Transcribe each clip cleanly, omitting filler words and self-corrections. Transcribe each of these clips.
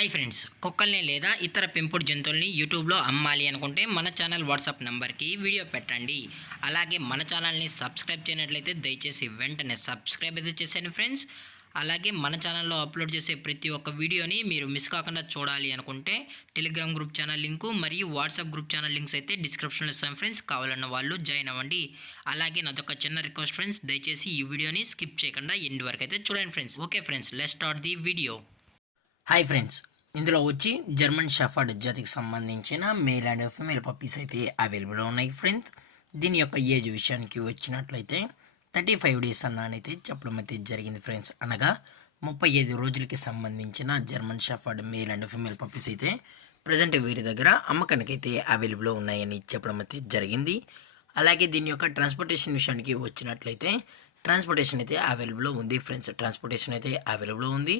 Hi friends, కుక్కల్ని లేదా ఇతర పెంపుడు జంతువుల్ని యూట్యూబ్లో అమ్మాలి అనుకుంటే మన ఛానల్ వాట్సాప్ నెంబర్కి వీడియో పెట్టండి. అలాగే మన ఛానల్ని సబ్స్క్రైబ్ చేయనట్లయితే దయచేసి వెంటనే సబ్స్క్రైబ్ అయితే చేసేయండి ఫ్రెండ్స్. అలాగే మన ఛానల్లో అప్లోడ్ చేసే ప్రతి ఒక్క వీడియోని మీరు మిస్ కాకుండా చూడాలి అనుకుంటే టెలిగ్రామ్ గ్రూప్ ఛానల్ లింకు మరియు వాట్సాప్ గ్రూప్ ఛానల్ లింక్స్ అయితే డిస్క్రిప్షన్లో ఇస్తాం ఫ్రెండ్స్. కావాలన్న వాళ్ళు జాయిన్ అవ్వండి. అలాగే నాదొక చిన్న రిక్వెస్ట్ ఫ్రెండ్స్, దయచేసి ఈ వీడియోని స్కిప్ చేయకుండా ఎండ్ వరకు అయితే చూడండి friends. Okay friends, let's start the video. Hi friends, ఇందులో వచ్చి జర్మన్ షెఫర్డ్ జాతికి సంబంధించిన మేల్ అండ్ ఫీమేల్ పప్పీస్ అయితే అవైలబుల్ ఉన్నాయి ఫ్రెండ్స్. దీని యొక్క ఏజ్ విషయానికి వచ్చినట్లయితే 35 డేస్ అన్నైతే చెప్పడం అయితే జరిగింది ఫ్రెండ్స్. అనగా 35 రోజులకి సంబంధించిన German shepherd male and female puppies అయితే ప్రజెంట్ వీరి దగ్గర అమ్మకానికి అయితే అవైలబుల్ ఉన్నాయని చెప్పడం అయితే జరిగింది. అలాగే దీని యొక్క ట్రాన్స్పోర్టేషన్ విషయానికి వచ్చినట్లయితే ట్రాన్స్పోర్టేషన్ అయితే అవైలబుల్ ఉంది ఫ్రెండ్స్. ట్రాన్స్పోర్టేషన్ అయితే అవైలబుల్ ఉంది.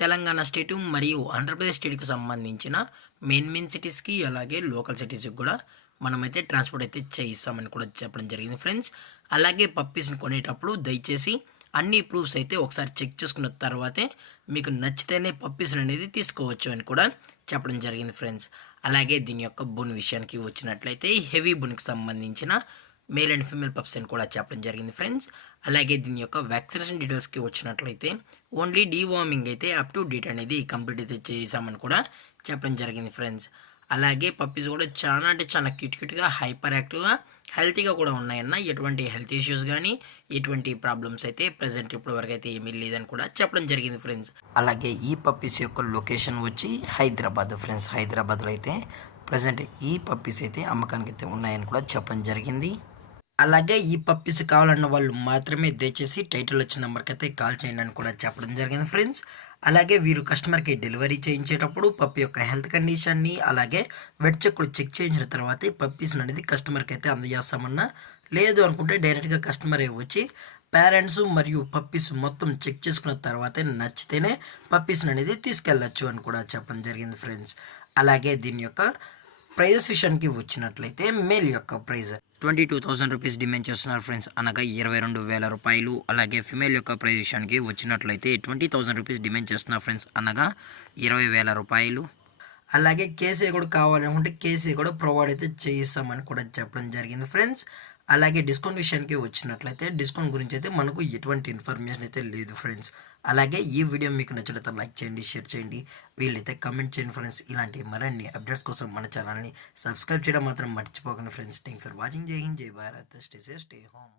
తెలంగాణ స్టేటు మరియు ఆంధ్రప్రదేశ్ స్టేట్కి సంబంధించిన మెయిన్ సిటీస్కి అలాగే లోకల్ సిటీస్కి కూడా మనమైతే ట్రాన్స్పోర్ట్ అయితే చేయిస్తామని కూడా చెప్పడం జరిగింది ఫ్రెండ్స్. అలాగే పప్పీస్ని కొనేటప్పుడు దయచేసి అన్ని ప్రూఫ్స్ అయితే ఒకసారి చెక్ చేసుకున్న తర్వాతే మీకు నచ్చితేనే పప్పీస్ని అనేది తీసుకోవచ్చు అని కూడా చెప్పడం జరిగింది ఫ్రెండ్స్. అలాగే దీని యొక్క బోన్ విషయానికి వచ్చినట్లయితే హెవీ బోన్కి సంబంధించిన మేల్ అండ్ ఫీమేల్ పప్స్ అని కూడా చెప్పడం జరిగింది ఫ్రెండ్స్. అలాగే దీని యొక్క వ్యాక్సినేషన్ డీటెయిల్స్కి వచ్చినట్లయితే ఓన్లీ డీవార్మింగ్ అయితే అప్ టు డేట్ అనేది కంప్లీట్ అయితే చేసామని కూడా చెప్పడం జరిగింది ఫ్రెండ్స్. అలాగే పప్పీస్ కూడా చాలా అంటే చాలా క్యూట్గా హైపర్ యాక్టివ్గా హెల్తీగా కూడా ఉన్నాయన్న. ఎటువంటి హెల్త్ ఇష్యూస్ కానీ ఎటువంటి ప్రాబ్లమ్స్ అయితే ప్రజెంట్ ఇప్పటి వరకు అయితే ఏమీ లేదని కూడా చెప్పడం జరిగింది ఫ్రెండ్స్. అలాగే ఈ పప్పీస్ యొక్క లొకేషన్ వచ్చి హైదరాబాద్ ఫ్రెండ్స్. హైదరాబాద్లో అయితే ప్రజెంట్ ఈ పప్పీస్ అయితే అమ్మకానికి అయితే ఉన్నాయని కూడా చెప్పడం జరిగింది. అలాగే ఈ పప్పీస్ కావాలన్న వాళ్ళు మాత్రమే దయచేసి టైటిల్ వచ్చిన నెంబర్కి అయితే కాల్ చేయండి అని కూడా చెప్పడం జరిగింది ఫ్రెండ్స్. అలాగే వీరు కస్టమర్కి డెలివరీ చేయించేటప్పుడు పప్పి యొక్క హెల్త్ కండిషన్ని అలాగే వెట్ చెక్ కూడా చెక్ చేయించిన తర్వాతే పప్పీస్ అనేది కస్టమర్కి అయితే అందజేస్తామన్నా. లేదు అనుకుంటే డైరెక్ట్గా కస్టమరే వచ్చి పేరెంట్స్ మరియు పప్పీస్ మొత్తం చెక్ చేసుకున్న తర్వాతే నచ్చితేనే పప్పీస్ అనేది తీసుకెళ్ళచ్చు అని కూడా చెప్పడం జరిగింది ఫ్రెండ్స్. అలాగే దీని యొక్క ప్రైజెస్ విషయానికి వచ్చినట్లయితే మేల్ యొక్క ప్రైజ్ 22,000 రూపీస్ డిమాండ్ చేస్తున్నారు ఫ్రెండ్స్. అనగా 22,000 రూపాయలు. అలాగే ఫిమేల్ యొక్క ప్రైజ్ విషయానికి వచ్చినట్లయితే 20,000 రూపీస్ డిమాండ్ చేస్తున్నారు ఫ్రెండ్స్. అనగా 20,000 రూపాయలు. అలాగే కేసీ కూడా కావాలనుకుంటే కేసీ కూడా ప్రొవైడ్ అయితే చేయిస్తామని కూడా చెప్పడం జరిగింది ఫ్రెండ్స్. అలాగే డిస్కౌంట్ విషయానికి వచ్చినట్లయితే డిస్కౌంట్ గురించి అయితే మనకు ఎటువంటి ఇన్ఫర్మేషన్ అయితే లేదు ఫ్రెండ్స్. అలాగే ఈ వీడియో మీకు నచ్చినట్లయితే లైక్ చేయండి, షేర్ చేయండి, వీళ్ళైతే కమెంట్ చేయండి ఫ్రెండ్స్. ఇలాంటి మరిన్ని అప్డేట్స్ కోసం మన ఛానల్ని సబ్స్క్రైబ్ చేయడం మాత్రం మర్చిపోకండి ఫ్రెండ్స్. Thank for watching. జై హింద్, జై Bharat, stay safe, stay home.